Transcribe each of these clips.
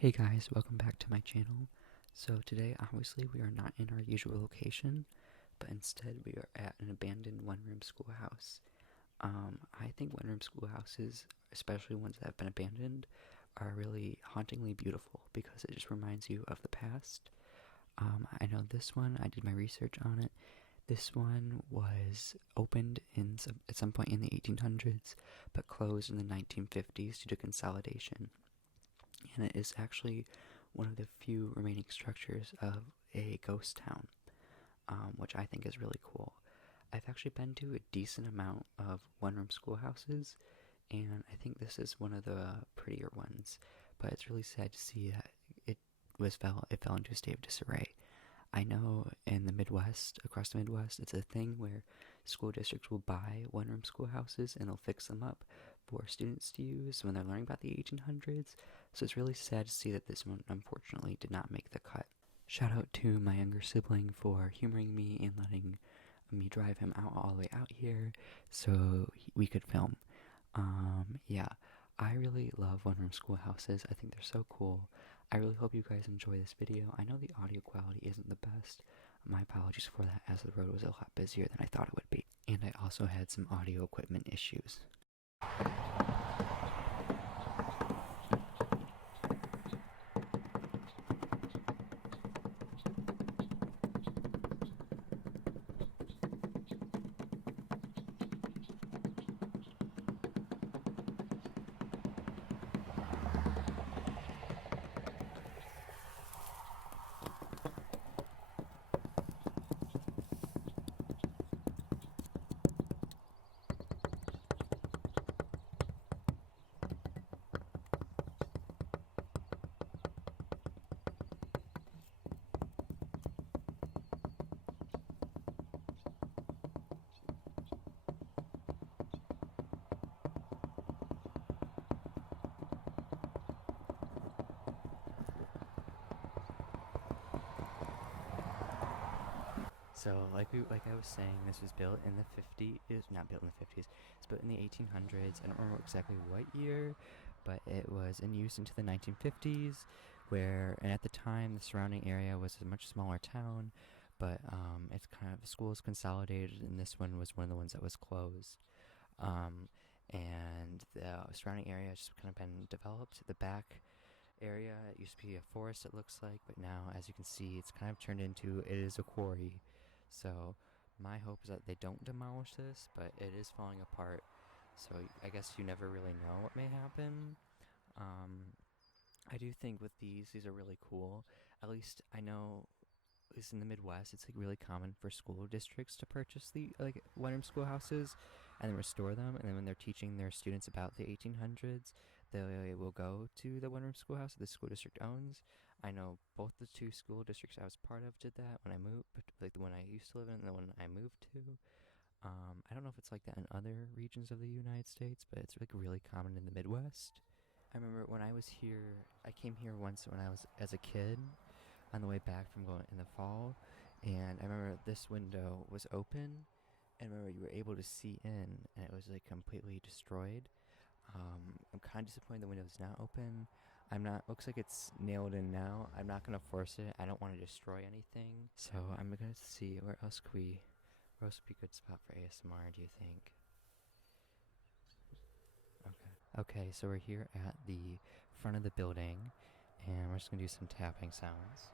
Hey guys, welcome back to my channel. So today, obviously, we are not in our usual location, but instead we are at an abandoned one-room schoolhouse. I think one-room schoolhouses, especially ones that have been abandoned, are really hauntingly beautiful because it just reminds you of the past. I know this one, I did my research on it. This one was opened at some point in the 1800s, but closed in the 1950s due to consolidation. And it is actually one of the few remaining structures of a ghost town, which I think is really cool. I've actually been to a decent amount of one-room schoolhouses, and I think this is one of the prettier ones. But it's really sad to see that it fell into a state of disarray. I know in the Midwest, across the Midwest, it's a thing where school districts will buy one-room schoolhouses and they'll fix them up for students to use when they're learning about the 1800s. So it's really sad to see that this one unfortunately did not make the cut. Shout out to my younger sibling for humoring me and letting me drive him out all the way out here so we could film. Yeah, I really love one-room schoolhouses. I think they're so cool. I really hope you guys enjoy this video. I know the audio quality isn't the best. My apologies for that, as the road was a lot busier than I thought it would be. And I also had some audio equipment issues. So, like I was saying, this was built in the 50s. It was not built in the 50s. It's built in the 1800s. I don't remember exactly what year, but it was in use into the 1950s. And at the time, the surrounding area was a much smaller town, but it's kind of schools consolidated, and this one was one of the ones that was closed. And the surrounding area has just kind of been developed. The back area, it used to be a forest, it looks like, but now, as you can see, it's kind of turned into, it is a quarry. So my hope is that they don't demolish this, but it is falling apart. So I guess you never really know what may happen. I do think with these are really cool. At least I know, at least in the Midwest, it's like really common for school districts to purchase the one-room schoolhouses and then restore them. And then when they're teaching their students about the 1800s, they will go to the one-room schoolhouse that the school district owns. I know both the two school districts I was part of did that when I moved, like the one I used to live in and the one I moved to. I don't know if it's like that in other regions of the United States, but it's like really common in the Midwest. I remember when I was here, I came here once when I was as a kid on the way back from going in the fall, and I remember this window was open, and I remember you were able to see in, and it was like completely destroyed. I'm kind of disappointed the window's not open. I'm not. Looks like it's nailed in now. I'm not gonna force it. I don't want to destroy anything. So I'm gonna see where else could we. Where else would be a good spot for ASMR? Do you think? Okay. Okay. So we're here at the front of the building, and we're just gonna do some tapping sounds.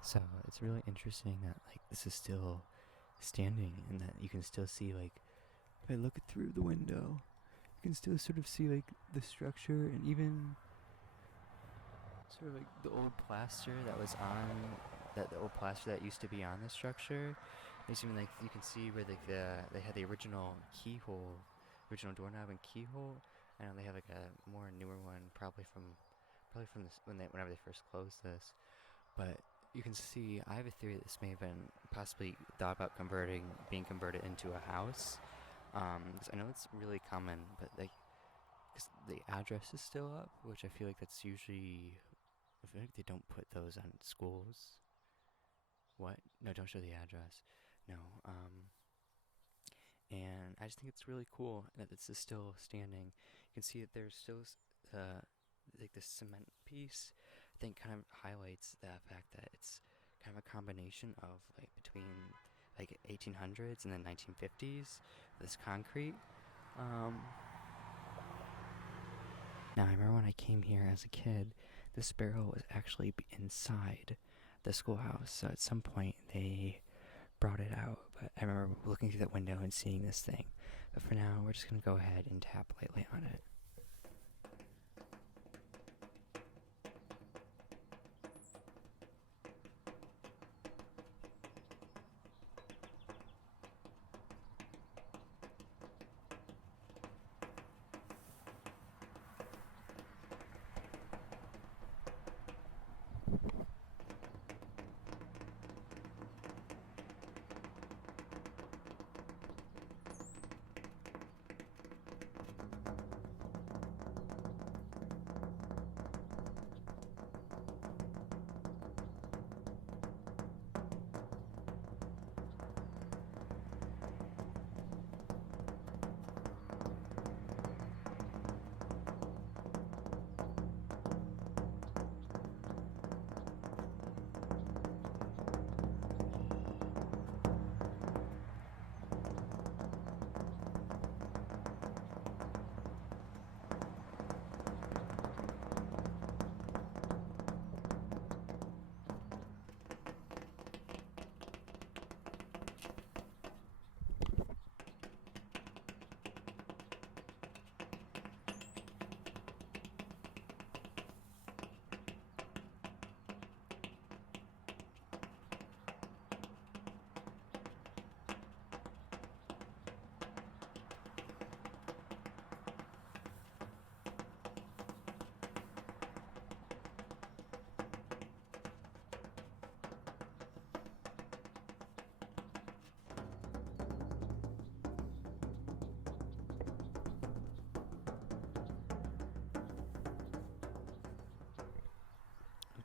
So it's really interesting that like this is still standing, and that you can still see, like, if I look through the window, you can still sort of see, like, the structure, and even sort of like the old plaster that was on that the old plaster that used to be on the structure. It's even like you can see where like they had the original keyhole, original doorknob and keyhole. I know they have like a more newer one, probably from this whenever they first closed this. But you can see, I have a theory that this may have been possibly thought about being converted into a house. 'Cause I know it's really common, but like, 'cause the address is still up, which I feel like that's usually, I feel like they don't put those on schools. What? No, don't show the address. No. And I just think it's really cool that this is still standing. You can see that there's still like this cement piece. I think kind of highlights the fact that it's kind of a combination of like between like 1800s and the 1950s. This concrete. Now I remember when I came here as a kid, the sparrow was actually inside the schoolhouse. So at some point they brought it out, but I remember looking through that window and seeing this thing. But for now, we're just gonna go ahead and tap lightly on it.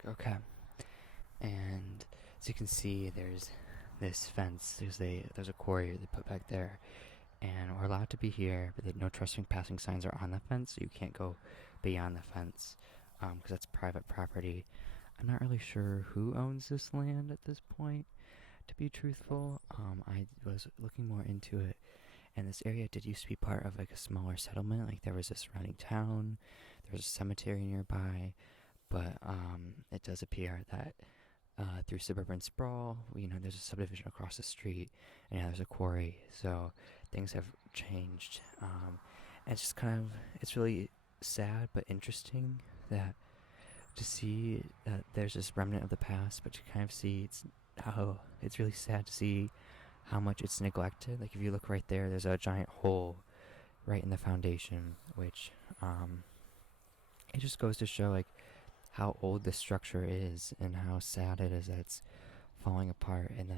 Okay. And as you can see, there's this fence. There's a quarry they put back there, and we're allowed to be here, but no trespassing signs are on the fence, so you can't go beyond the fence, because that's private property. I'm not really sure who owns this land at this point, to be truthful. I was looking more into it, and this area did used to be part of like a smaller settlement. Like there was a surrounding town, there was a cemetery nearby, but it does appear that through suburban sprawl, there's a subdivision across the street, and there's a quarry. So things have changed. And it's just it's really sad but interesting that to see that there's this remnant of the past, but to kind of see it's really sad to see how much it's neglected. Like if you look right there, there's a giant hole right in the foundation, which it just goes to show like how old this structure is and how sad it is that it's falling apart. And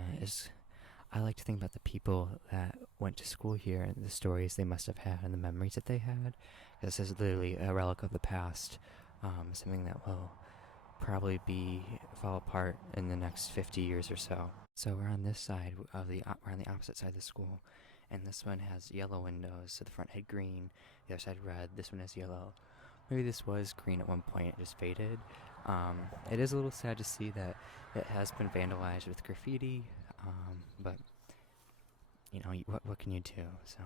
I like to think about the people that went to school here and the stories they must have had and the memories that they had. This is literally a relic of the past, something that will probably fall apart in the next 50 years or so. So we're on this side we're on the opposite side of the school, and this one has yellow windows. So the front had green, the other side red. This one has yellow. Maybe this was green at one point, it just faded. It is a little sad to see that it has been vandalized with graffiti, but what can you do? So.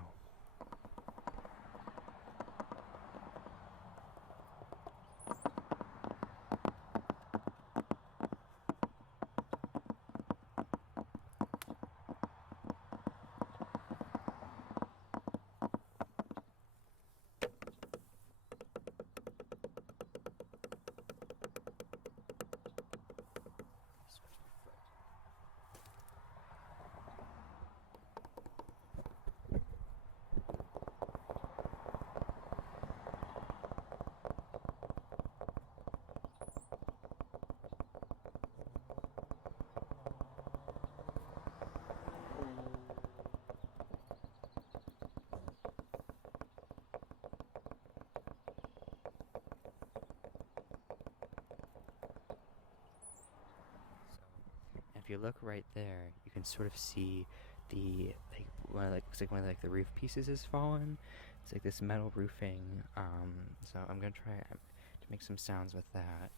if you look right there, you can sort of see the looks like one of the roof pieces has fallen. It's like this metal roofing. So I'm gonna try to make some sounds with that.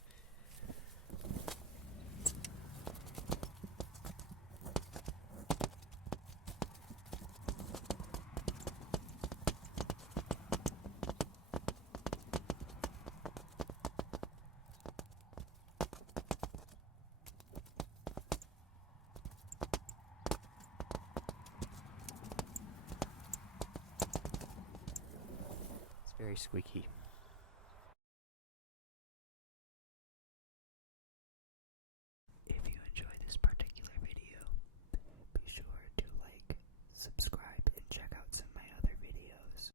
It's very squeaky.